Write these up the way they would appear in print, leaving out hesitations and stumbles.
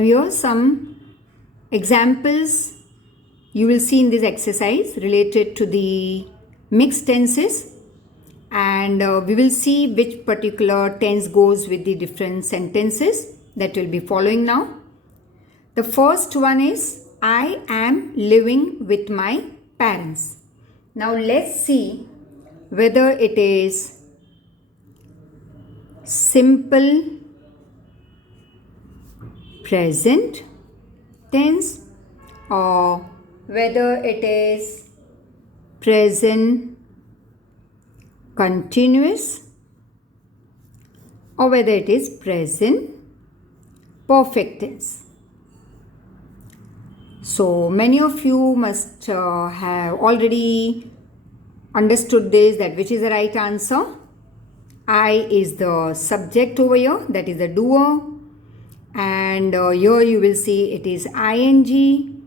Now here some examples you will see in this exercise related to the mixed tenses, and we will see which particular tense goes with the different sentences that will be following now. The first one is I am living with my parents. Now let's see whether it is simple present tense or whether it is present continuous or whether it is present perfect tense. So many of you must have already understood this, that which is the right answer. I is the subject over here, that is the doer, and here you will see it is ing,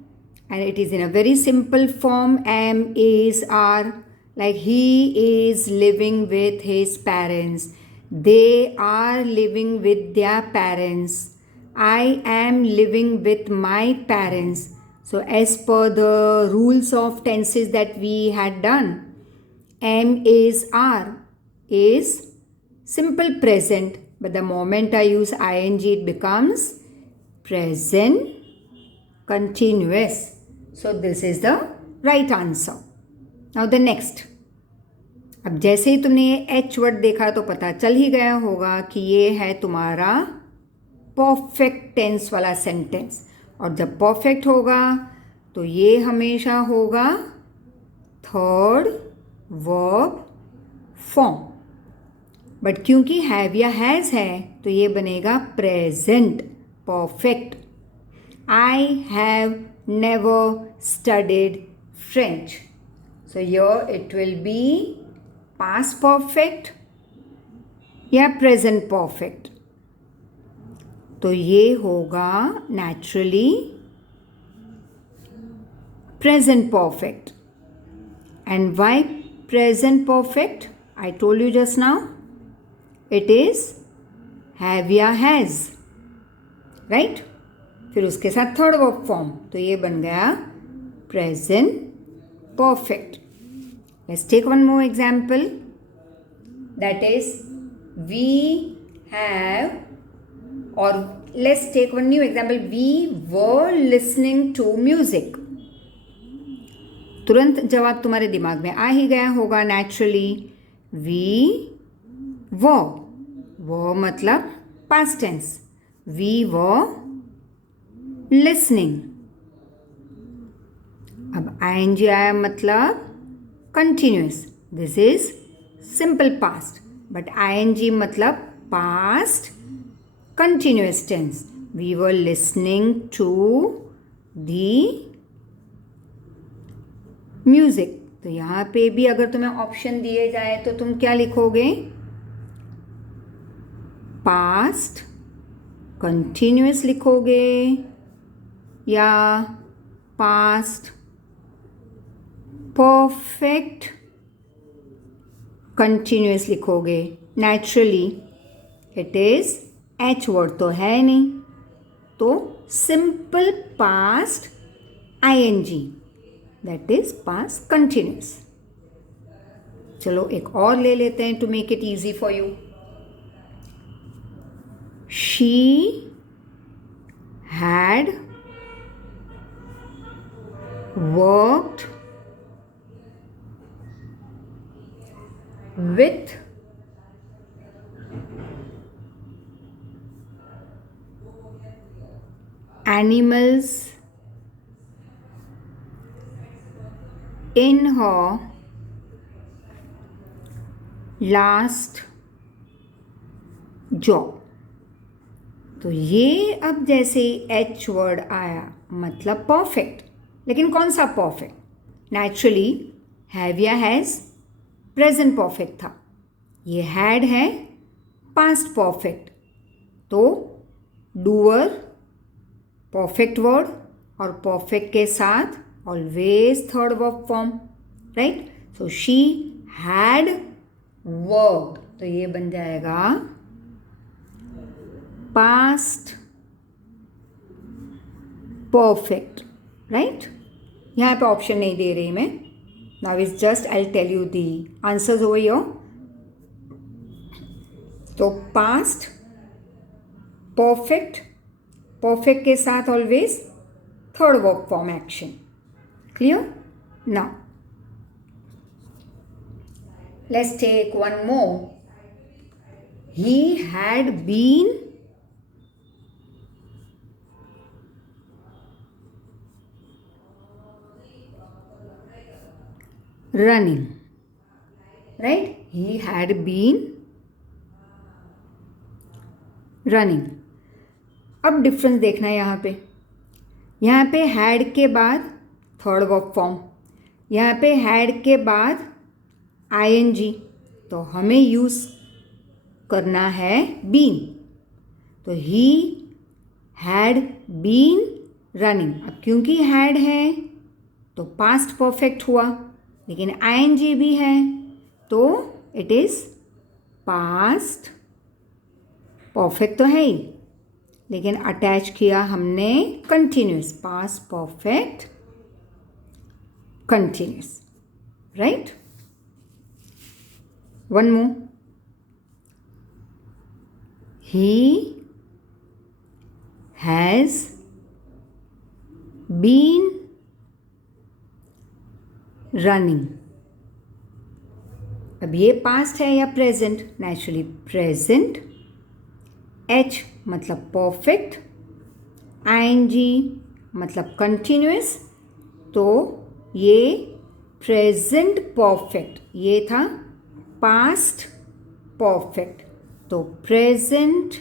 and it is in a very simple form, am, is, are, like he is living with his parents, they are living with their parents, I am living with my parents. So as per the rules of tenses that we had done, am, is, are is simple present, but the moment I use ing it becomes present continuous. So this is the right answer. Now the next. अब जैसे ही तुमने ये H word देखा तो पता चल ही गया होगा कि ये है तुम्हारा परफेक्ट टेंस वाला सेंटेंस, और जब परफेक्ट होगा तो ये हमेशा होगा थर्ड वर्ब फॉर्म, बट क्योंकि हैव या हैज़ है तो ये बनेगा present perfect. I have never studied French, so here it will be past perfect या प्रेजेंट परफेक्ट. तो ये होगा naturally present perfect. And why present perfect? I told you just now. It is have या has, right? फिर उसके साथ third verb form, तो ये बन गया present perfect. Let's take one more example. That is we have, or let's take one new example. We were listening to music. तुरंत जवाब तुम्हारे दिमाग में आ ही गया होगा नेचुरली. वी वो मतलब past tense, we were listening. अब आईएनजी आया मतलब continuous, this is simple past, but ING मतलब past continuous tense. We were listening to the music. तो यहाँ पे भी अगर तुम्हें ऑप्शन दिए जाए तो तुम क्या लिखोगे? पास्ट कंटिन्यूस लिखोगे या पास्ट परफेक्ट कंटिन्यूस लिखोगे? Naturally it is H word तो है नहीं, तो simple past ING, that is past continuous. चलो एक और ले लेते हैं to make it easy for you. She had worked with animals in her last job. तो ये अब जैसे एच वर्ड आया मतलब परफेक्ट, लेकिन कौन सा परफेक्ट? नेचुरली हैव या हैज़ प्रेजेंट परफेक्ट था, ये हैड है पास्ट परफेक्ट. तो डूअर परफेक्ट वर्ड और परफेक्ट के साथ always third verb form, right? So she had worked, तो ये बन जाएगा past परफेक्ट, राइट। यहाँ पे ऑप्शन नहीं दे रही मैं. Now is just I tell you the answers over your. तो पास्ट परफेक्ट, परफेक्ट के साथ always third verb form action. Clear? Now let's take one more. He had been running, right? He had been running. अब difference देखना है यहाँ पे had के बाद थर्ड वर्ब फॉर्म, यहाँ पे हैड के बाद आईएनजी, तो हमें यूज़ करना है बीन. तो ही हैड बीन रनिंग. अब क्योंकि हैड है तो पास्ट परफेक्ट हुआ, लेकिन आईएनजी भी है तो इट इज पास्ट परफेक्ट तो है ही, लेकिन अटैच किया हमने continuous, past perfect continuous, right. One more. He has been running. अब ये पास्ट है या प्रेजेंट? Naturally present. एच मतलब परफेक्ट, आईएनजी मतलब कंटिन्यूस, तो ये प्रेजेंट परफेक्ट, ये था पास्ट परफेक्ट. तो प्रेजेंट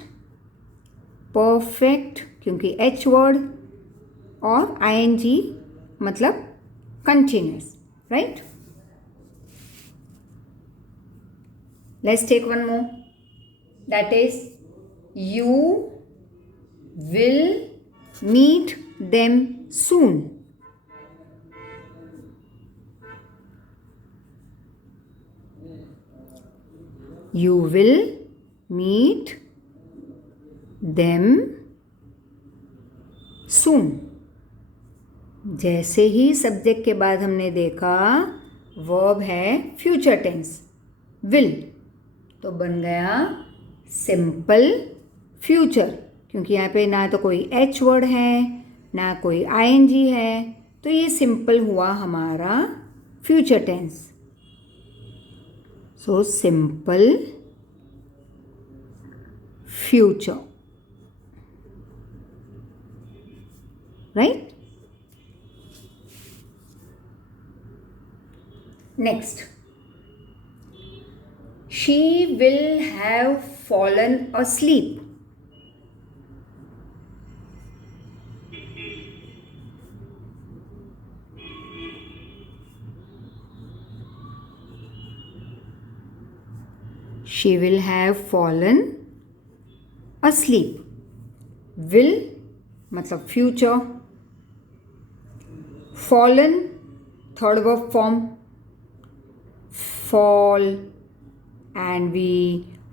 परफेक्ट, क्योंकि एच वर्ड और आईएनजी मतलब continuous, right. Let's take one more. That is you will meet them soon. You will meet them soon. जैसे ही सब्जेक्ट के बाद हमने देखा वर्ब है फ्यूचर टेंस विल, तो बन गया सिंपल फ्यूचर, क्योंकि यहाँ पे ना तो कोई एच वर्ड है ना कोई आईएनजी है, तो ये सिंपल हुआ हमारा future tense. So simple future, right? Next, she will have fallen asleep. She will have fallen asleep. Will मतलब future, fallen third verb form fall, and we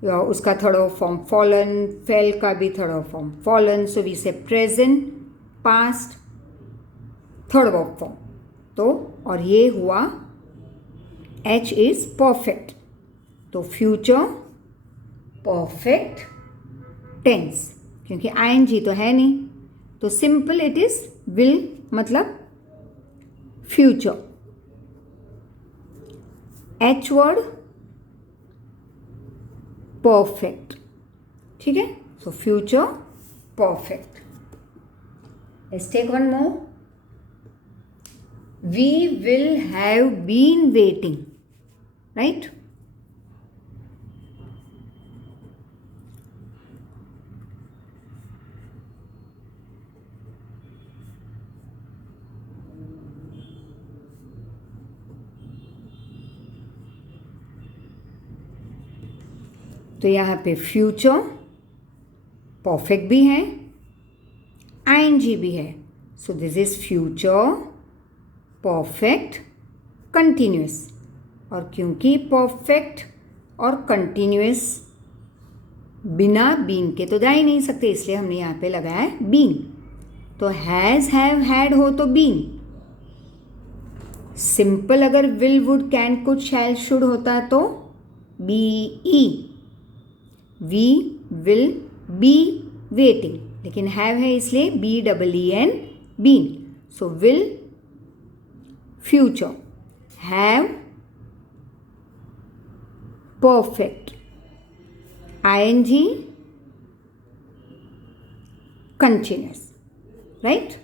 उसका third verb form fallen, fell का भी third verb form fallen, so we say present past third verb form. तो और ये हुआ H is perfect, तो future perfect tense, क्योंकि ING तो है नहीं, तो सिंपल इट इज विल मतलब फ्यूचर. एच वर्ड परफेक्ट, ठीक है. So future perfect. Let's take one more. We will have been waiting, right. तो यहाँ पे फ्यूचर परफेक्ट भी है, आईएनजी भी है, सो this is future perfect continuous. और क्योंकि परफेक्ट और कंटिन्यूस बिना बीन के तो जा ही नहीं सकते, इसलिए हमने यहाँ पे लगाया है बीन. तो हैज़ हैव हैड हो तो बीन. सिंपल अगर will would can could shall should होता तो B E. We will be waiting, लेकिन हैव है इसलिए B double E N been. So will future. Have perfect. ing continuous, right?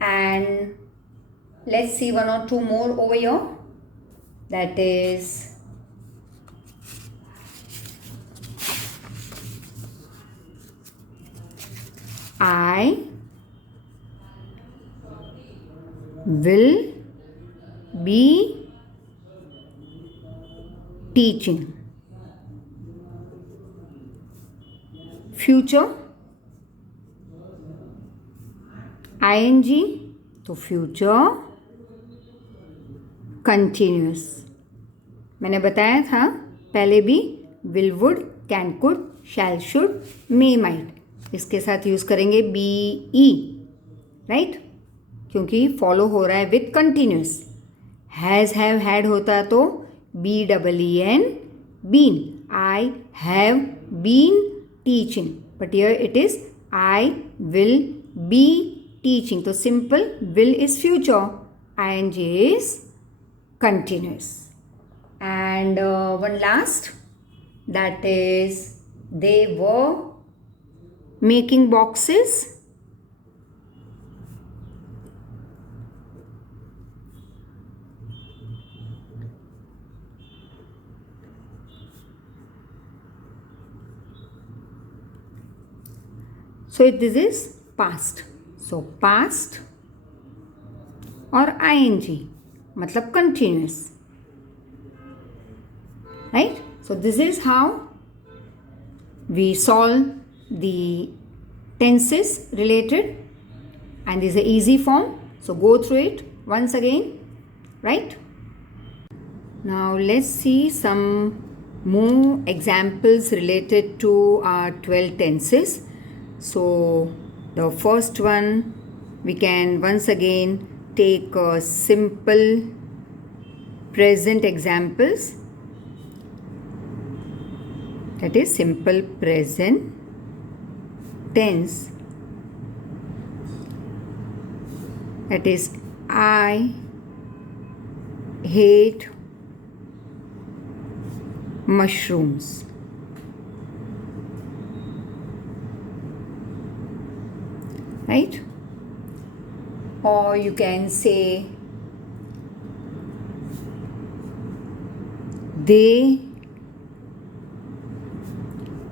And let's see one or two more over here. That is I will be teaching. Future ing तो future continuous. मैंने बताया था पहले भी will would can could shall should may might इसके साथ use करेंगे B E, right, क्योंकि फॉलो हो रहा है with continuous. Has have had होता तो B double E N been. I have been teaching, but here it is I will be teaching. तो simple will is future, I N G is continuous. And one last, that is they were making boxes. So this is past. So past और ing मतलब continuous, right? So this is how we solve the tenses related, and this is an easy form. So go through it once again, right? Now let's see some more examples related to our 12 tenses. So the first one, we can once again take simple present examples. That is simple present tense. That is I hate mushrooms. Right? Or you can say they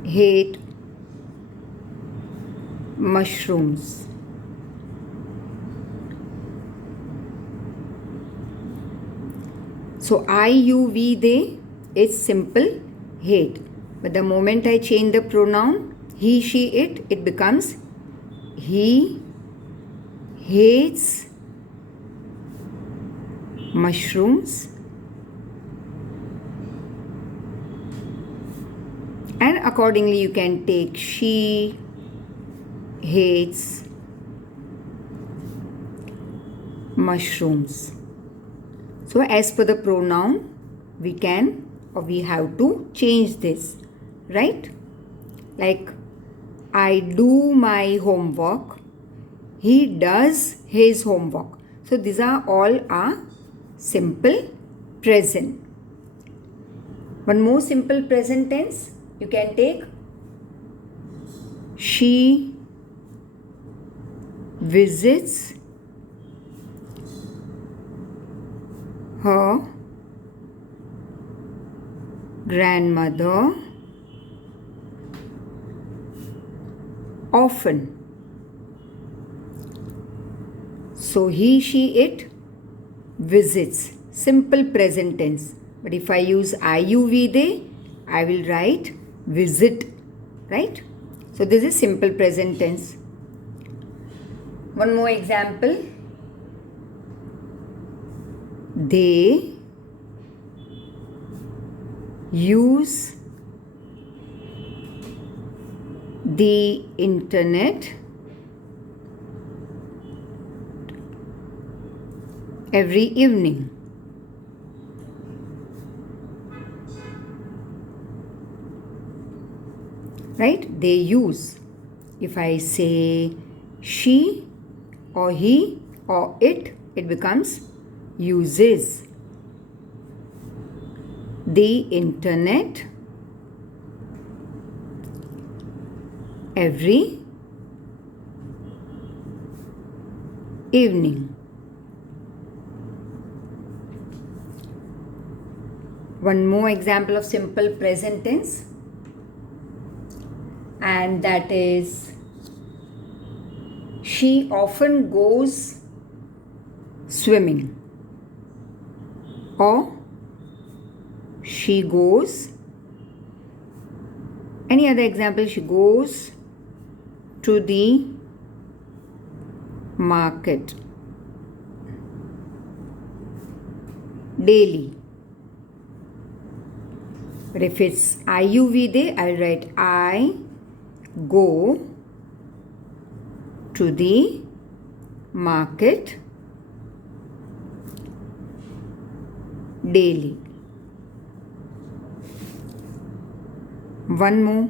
hate mushrooms. So I, you, we, they is simple hate. But the moment I change the pronoun he, she, it becomes he hates mushrooms, and accordingly you can take she hates mushrooms. So as per the pronoun we can or we have to change this, right? Like I do my homework, he does his homework. So these are all are simple present. One more simple present tense you can take. She visits her grandmother often. So he, she, it visits. Simple present tense. But if I use I, you, we, they, I will write visit, right? So this is simple present tense. One more example. They use the internet every evening. Right? They use. If I say she or he or it becomes uses. The internet every evening. One more example of simple present tense, and that is she often goes swimming, or she goes, any other example, she goes to the market daily. But if it's IUV day, I'll write I go to the market daily. One more,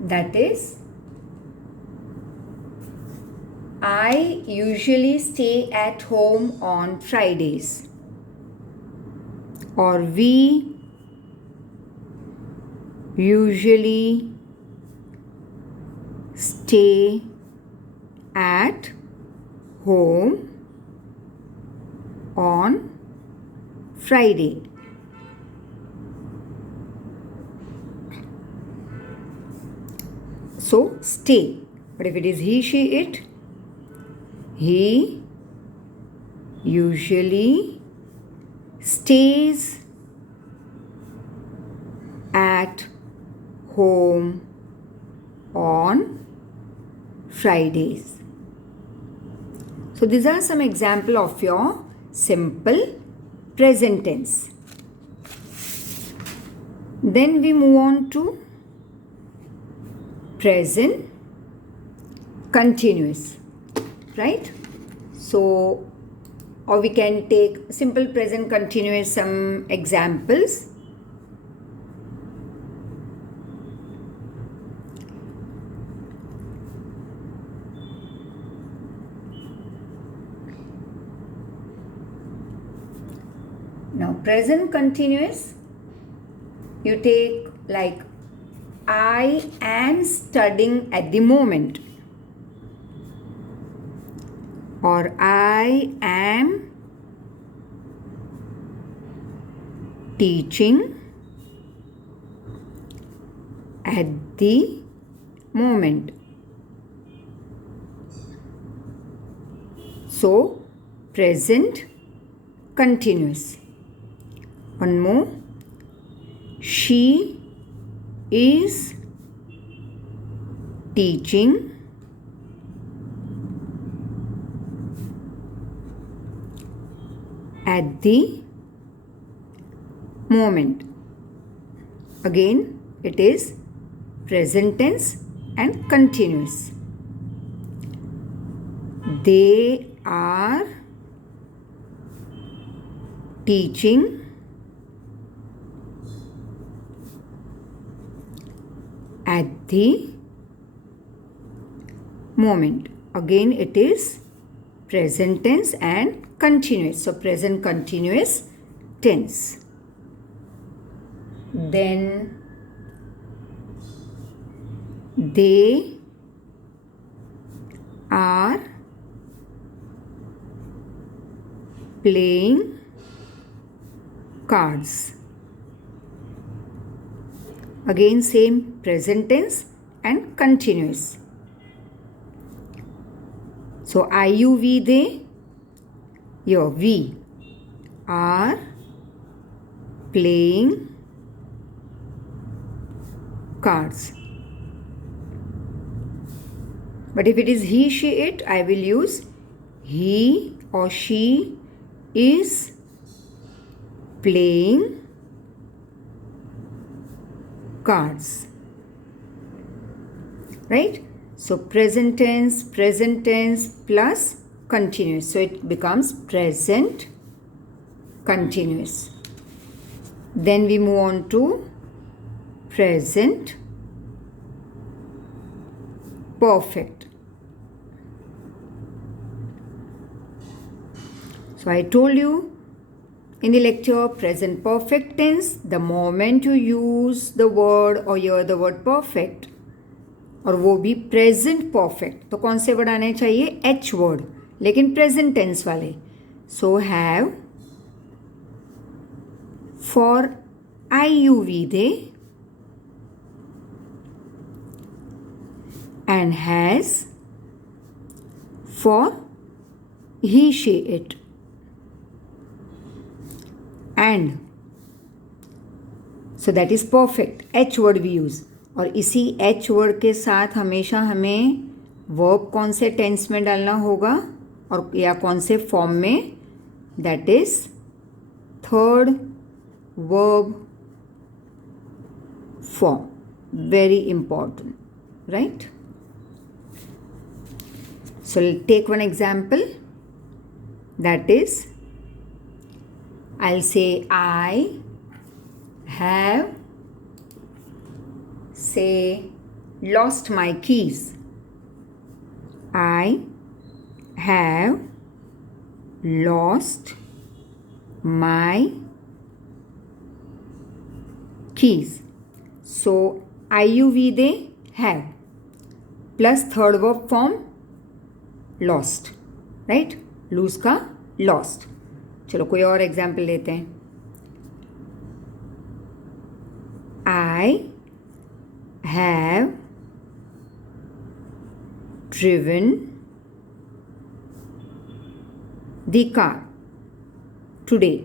that is I usually stay at home on Fridays, or we usually stay at home on Friday. So stay. But if it is he, she, it, he usually stays at home on Fridays. So these are some examples of your simple present tense. Then we move on to present continuous, right? So, or we can take simple present continuous, some examples. Now present continuous, you take like I am studying at the moment, or I am teaching at the moment. So present continuous. One more, she is teaching at the moment. Again, it is present tense and continuous. They are teaching at the moment. Again, it is present tense and continuous. So, present continuous tense. Then, they are playing cards. Again, same present tense and continuous. So, IUV they, here we are playing cards. But if it is he, she, it, I will use he or she is playing cards. Right? So present tense plus continuous. So it becomes present continuous. Then we move on to present perfect. So I told you in the lecture, present perfect tense, the moment you use the word or hear the word perfect, और वो भी present perfect, तो कौन से word आने चाहिए? H word, लेकिन present tense वाले. So have, for I you we they, and has for he she it, and. So that is perfect. H word we use. और इसी एच वर्ड के साथ हमेशा हमें वर्ब कौन से टेंस में डालना होगा और या कौन से फॉर्म में? That is third verb form. Very important, right? So take one example. That is, I'll say I have, say, lost my keys. I have lost my keys. So IUV they have plus third verb form lost, right? lose का lost. चलो कोई और example लेते हैं. I have driven the car today.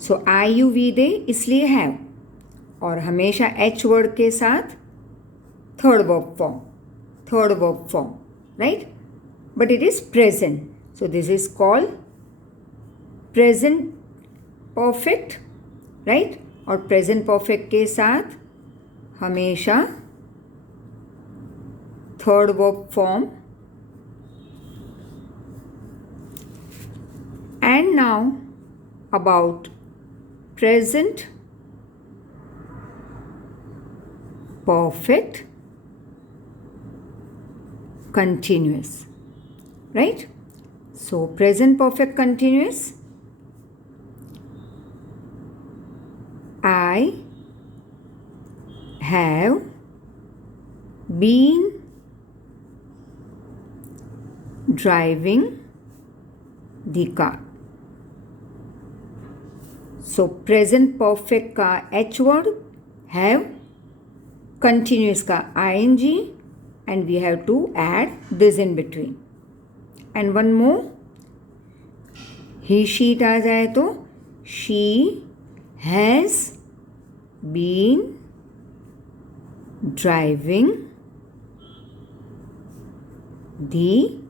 So I you we they इसलिए have, और हमेशा H word के साथ third verb form, right? But it is present. So this is called present perfect, right? और प्रेजेंट परफेक्ट के साथ हमेशा third verb form. And now about present perfect continuous, right? So present perfect continuous, I have been driving the car. So present perfect का H word, have, continuous का ing, and we have to add this in between. And one more, he sheet आ जाए तो she has been driving the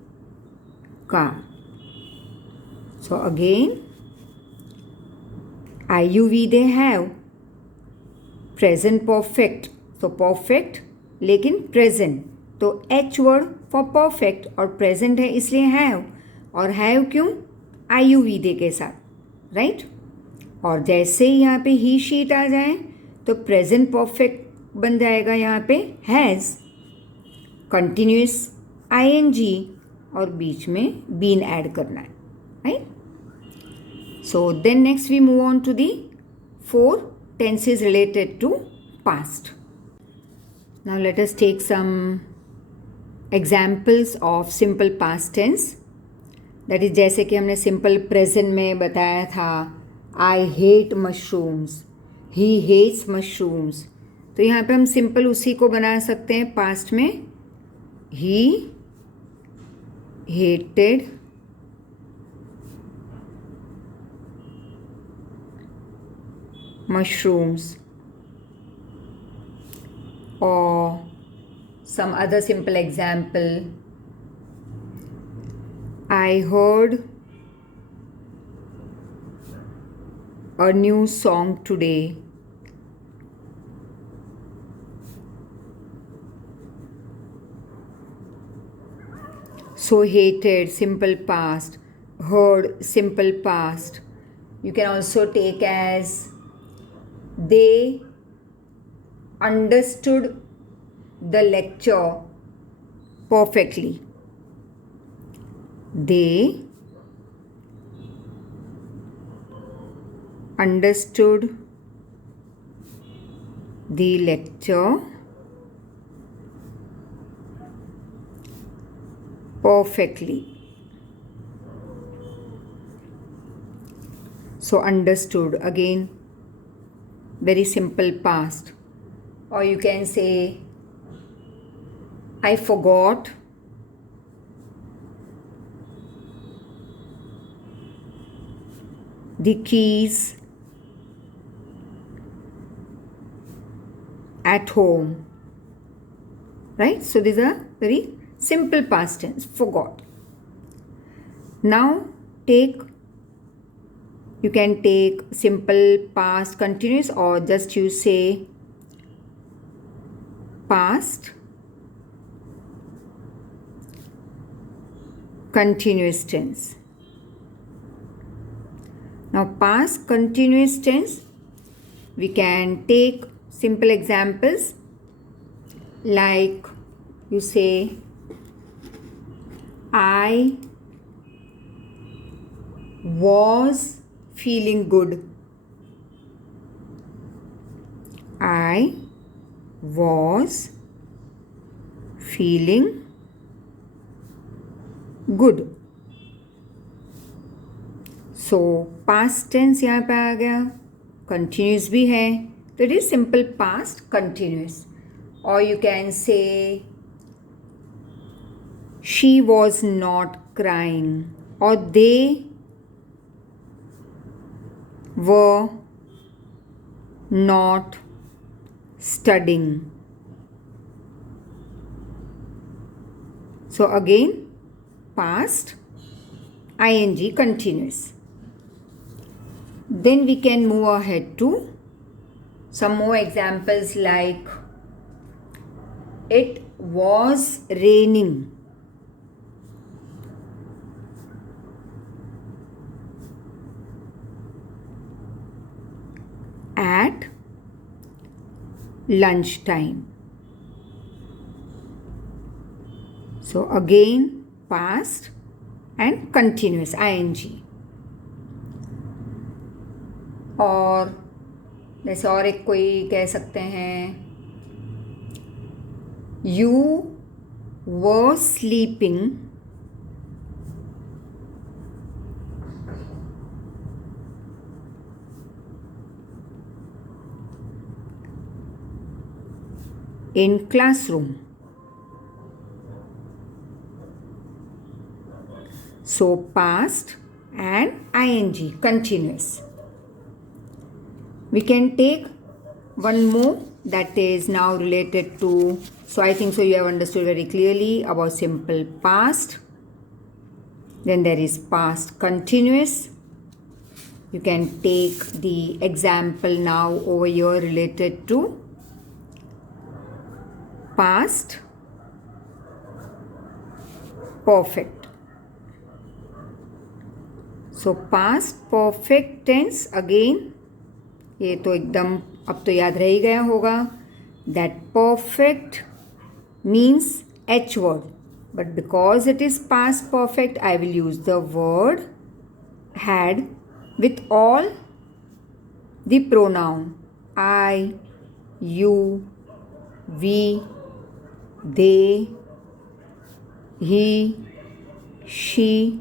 car. So again, IUV they have present perfect, तो perfect लेकिन present, तो H word for perfect और present है इसलिए have, और have क्यों? IUV they के साथ, right? और जैसे ही यहाँ पे he sheet आ जाए तो present perfect बन जाएगा यहाँ पे has, continuous ing और बीच में been ऐड करना है, right? So then next we move on to the 4 tenses related to past. Now let us take some examples of simple past tense. That is जैसे कि हमने simple present में बताया था, I hate mushrooms, he hates mushrooms. तो यहाँ पे हम simple उसी को बना सकते हैं past में, he hated mushrooms, or some other simple example, I heard a new song today. So hated, simple past. Heard, simple past. You can also take as they understood the lecture perfectly. They understood the lecture perfectly. So understood, again, very simple past. Or you can say I forgot the keys at home. Right? So these are very simple past tense, forgot. Now you can take simple past continuous, or just you say past continuous tense. Now past continuous tense, we can take simple examples like you say I was feeling good. I was feeling good. So past tense यहाँ पे आ गया, continuous भी है, तो it is simple past continuous. Or you can say she was not crying, or they were not studying. So again, past ing continuous. Then we can move ahead to some more examples like it was raining. At lunchtime. So again, past and continuous ing. और जैसे और एक कोई कह सकते हैं You were sleeping in classroom. So past and ing continuous. We can take one more that is now related to, so I think so you have understood very clearly about simple past. Then there is past continuous. You can take the example now over here related to past perfect. So past perfect tense again, ये तो एकदम अब तो याद रह ही गया होगा, that perfect means H word, but because it is past perfect I will use the word had with all the pronoun I, you, we, they, he, she,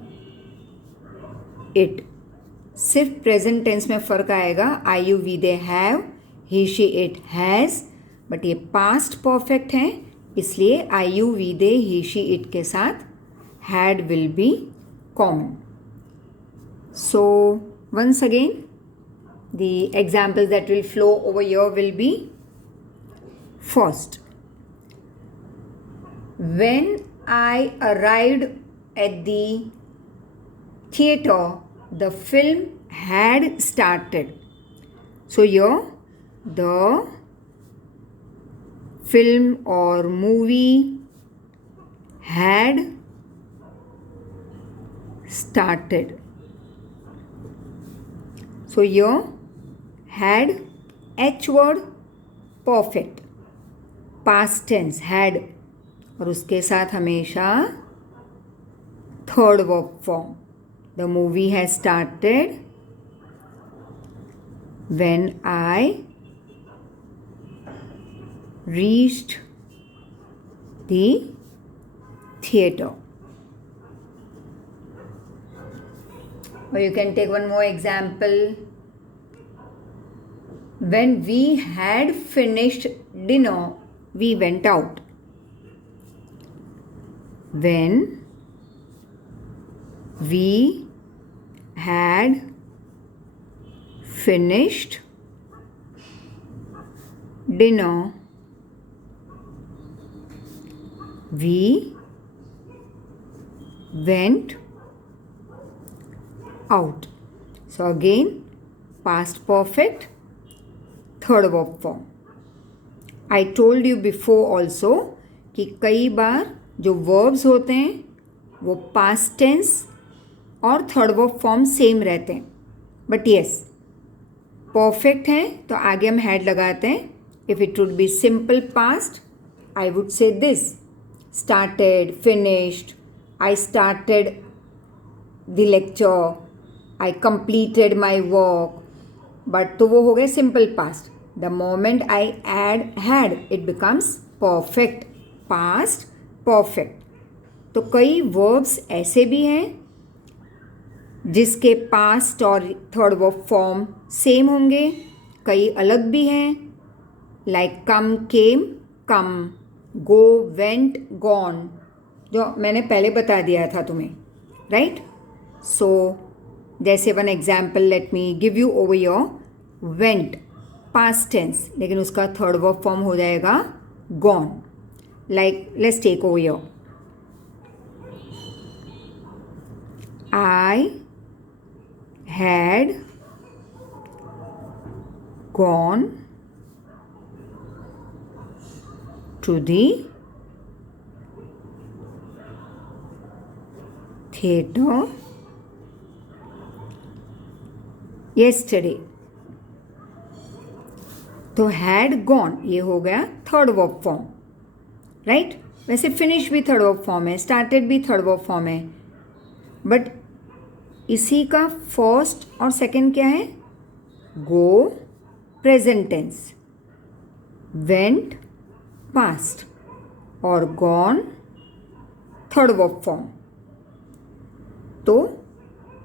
it. सिर्फ प्रेजेंट टेंस में फ़र्क आएगा, I you we they have, he she it has, but ये past perfect हैं इसलिए I you we they he she it के साथ had will be common. So once again the examples that will flow over your will be first, when I arrived at the theatre the film had started. So here the film or movie had started. So here had H word perfect past tense had और उसके साथ हमेशा third verb form. The movie has started when I reached the theatre. Or you can take one more example. When we had finished dinner, we went out. When we had finished dinner, we went out. So again, past perfect, third verb form. I told you before also कि कई बार जो verbs होते हैं वो past tense और third verb form same रहते हैं. But yes perfect है तो आगे हम हैड लगाते हैं. If it would be simple past I would say this started finished I started the lecture I completed my work. But तो वो हो गया simple past. The moment I add had it becomes perfect past perfect. तो कई verbs ऐसे भी हैं जिसके पास्ट और थर्ड वर्ब फॉर्म सेम होंगे, कई अलग भी हैं लाइक कम केम कम, गो वेंट गॉन, जो मैंने पहले बता दिया था तुम्हें, राइट. सो जैसे one example let me give you over your. Went past tense लेकिन उसका थर्ड वर्ब फॉर्म हो जाएगा gone. Like let's take over your. I had gone to the theatre yesterday. तो had gone ये हो गया third verb form, right. वैसे finish भी थर्ड वर्ब फॉर्म है, स्टार्टेड भी थर्ड वर्ब फॉर्म है, बट इसी का फर्स्ट और सेकंड क्या है? Go present tense, went past और गॉन थर्ड वर्ब फॉर्म. तो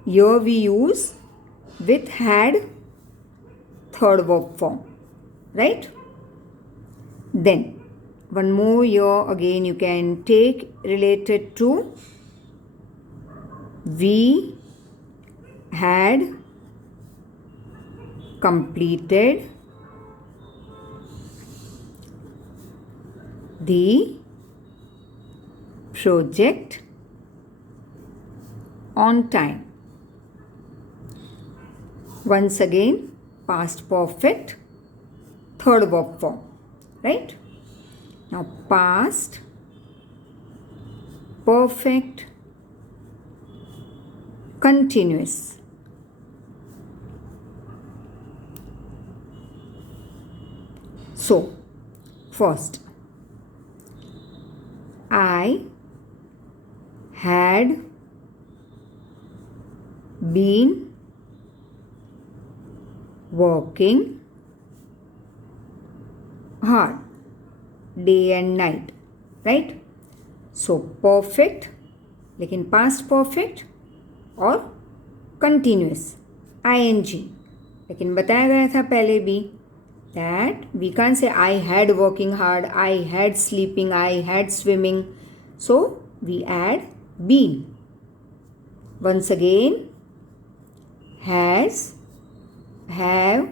yeah we use with had third verb form, right. Then one more yeah again you can take related to we had completed the project on time. Once again, past perfect, third verb form, right? Now, past perfect continuous. So, first, I had been working hard day and night, right? So, perfect, लेकिन past perfect और continuous ing. लेकिन बताया गया था पहले भी that we can't say I had working hard, I had sleeping, I had swimming. So we add been. Once again, has, have,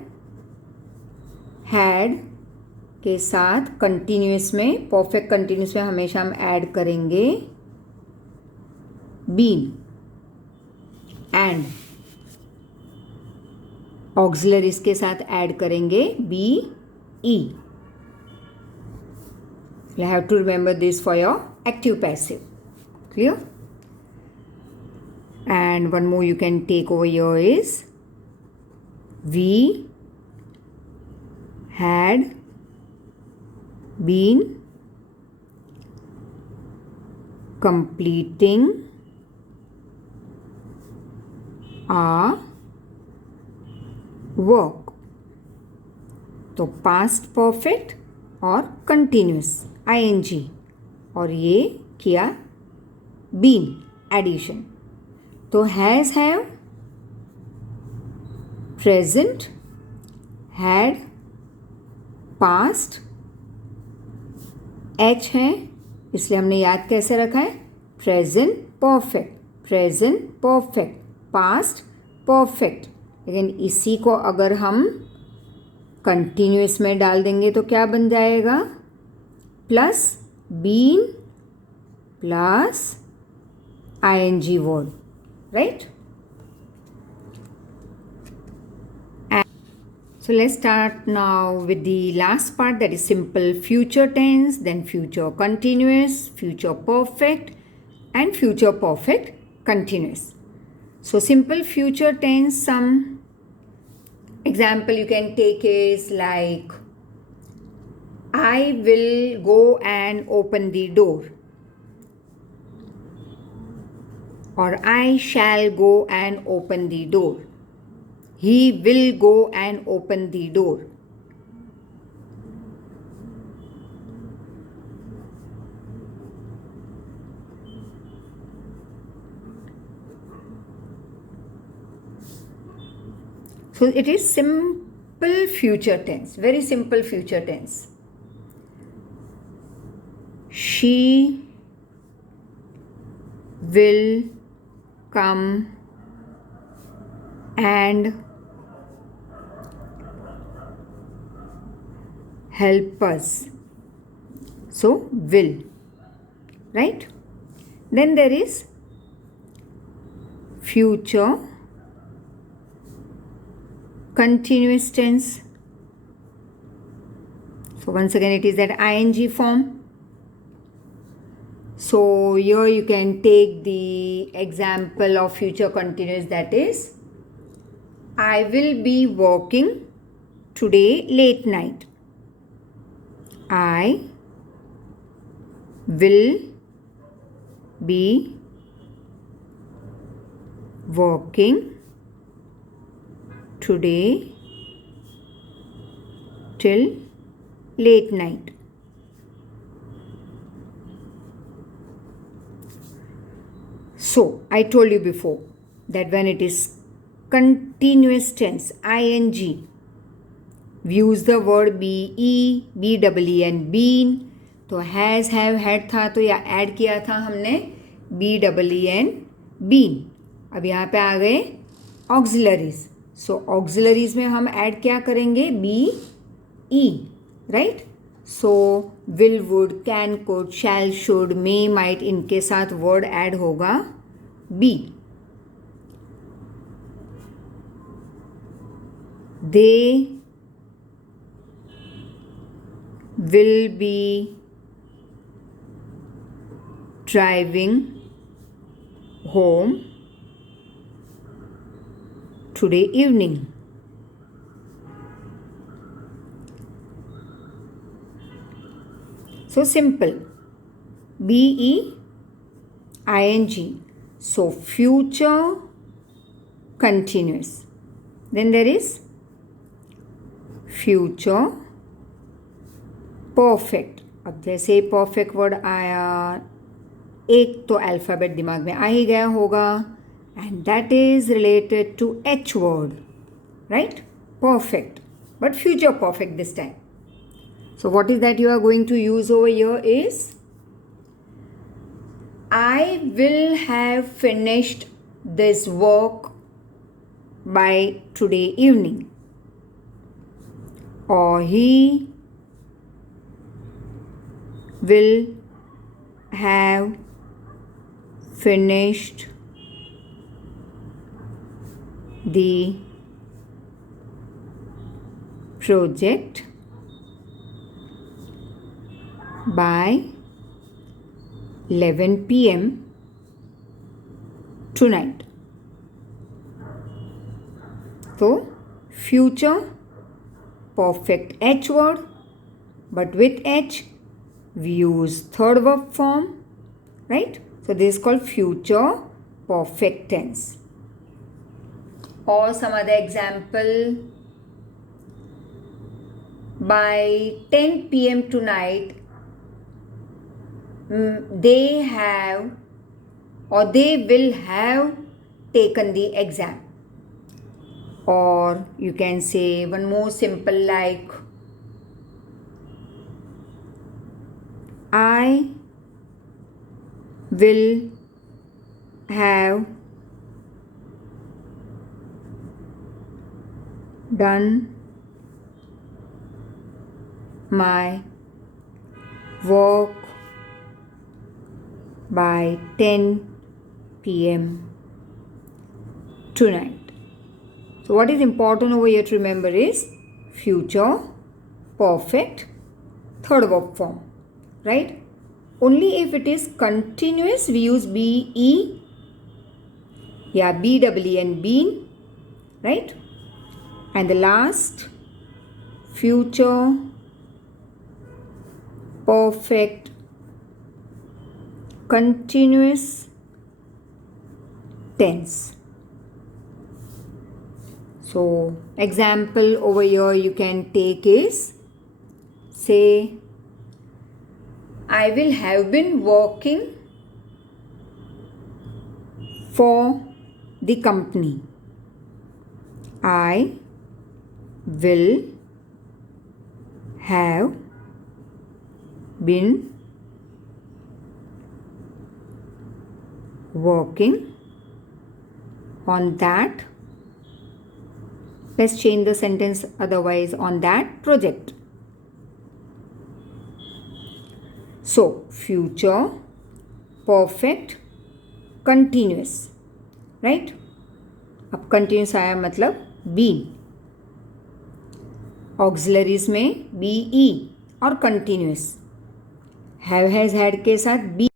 had के साथ continuous में, perfect continuous में हमेशा हम add करेंगे been. And ऑक्सिलरीज के साथ ऐड करेंगे B E. You have to remember this for your active passive. Clear? And one more you can take over here is we had been completing our work. तो past perfect और continuous ing और ये किया been addition. तो has have present had passed H है इसलिए हमने याद कैसे रखा है प्रेजेंट परफेक्ट पास्ट परफेक्ट. लेकिन इसी को अगर हम कंटिन्यूस में डाल देंगे तो क्या बन जाएगा plus been plus ing word, right. So let's start now with the last part, that is simple future tense, then future continuous, future perfect and future perfect continuous. So simple future tense, some example you can take is like I will go and open the door, or I shall go and open the door. He will go and open the door. So it is simple future tense, very simple future tense. She will come and help us. So will, right? Then there is future continuous tense. So once again it is that ing form. So here you can take the example of future continuous, that is I will be working today late night. I will be working today till late night. So I told you before that when it is continuous tense ing, we use the word be, been, been. तो has have had था तो या add किया था हमने been, been. अब यहाँ पे आ गए ऑक्सिलरीज. सो ऑक्सिलरीज में हम ऐड क्या करेंगे B E, right. So will, would, can, could, shall, should, may, might, इनके साथ वर्ड ऐड होगा B. They will be driving home today evening. So simple, be ing. So future continuous. Then there is future perfect. अब जैसे ही perfect word आया एक तो alphabet दिमाग में आ ही गया होगा, and that is related to H word, right. Perfect, but future perfect this time. So what is that you are going to use over here is I will have finished this work by today evening, और he will have finished the project by 11 p.m. tonight. तो future perfect H word, but with H we use third verb form, right? So this is called future perfect tense. Or some other example, by 10 p.m. tonight, they have or they will have taken the exam. Or you can say one more simple like, I will have done my work by 10 p.m. tonight. So what is important over here to remember is future perfect third verb form, right? Only if it is continuous we use be, yeah, been, been, right? And the last, future perfect continuous tense. So example over here you can take is, say, I will have been working for the company. I will have been working on that. Let's change the sentence otherwise, on that project. So future perfect continuous, right? अब continuous आया मतलब been. Auxiliaries में be और continuous. Have has had के साथ be